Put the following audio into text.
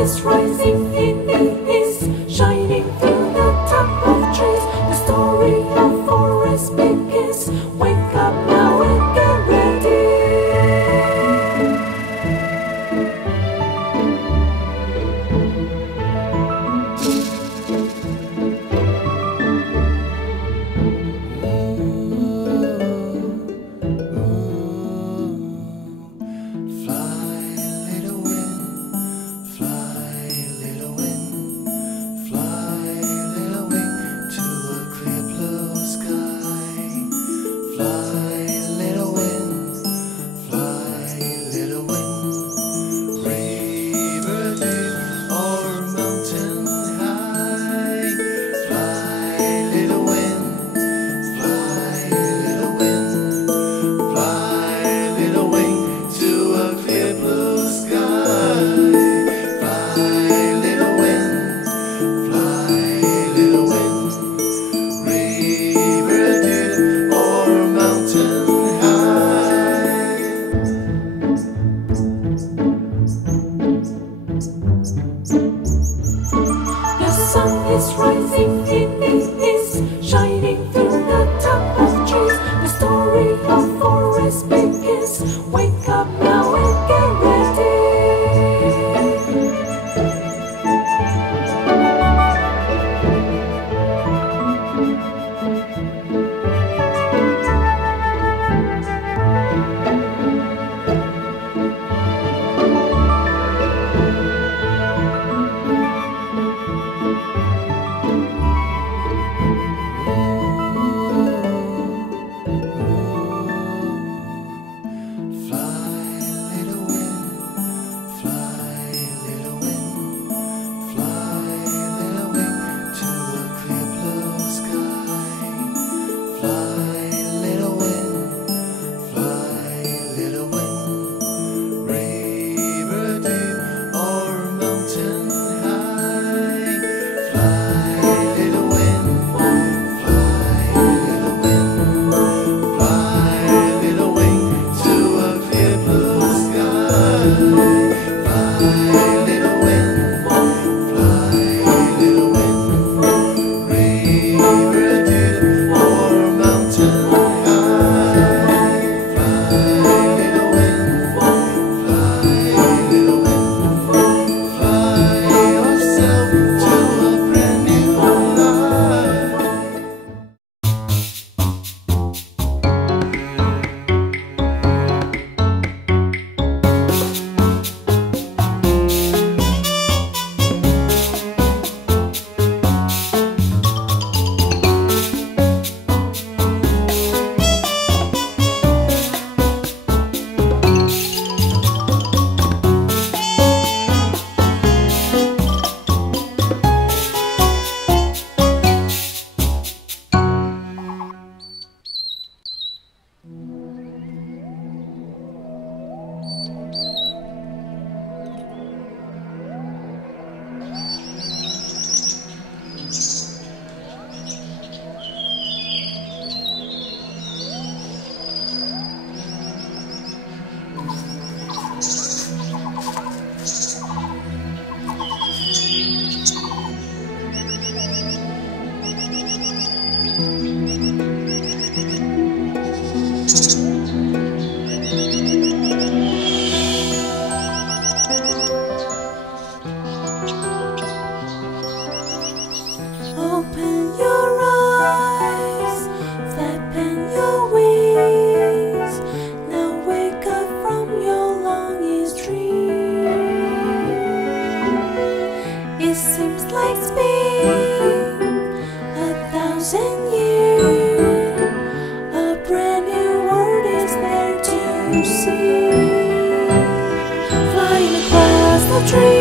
is rising in the east, shining through the top of trees. The story of forest begins. Wake up now and get ready. Is rising in the east, shining through the top of trees. The story of forest begins. Wake up now and get ready. Open your eyes, flatten your wings. Now wake up from your longest dream. It seems like spring, 1,000 years. A brand new world is there to see. Flying across the trees.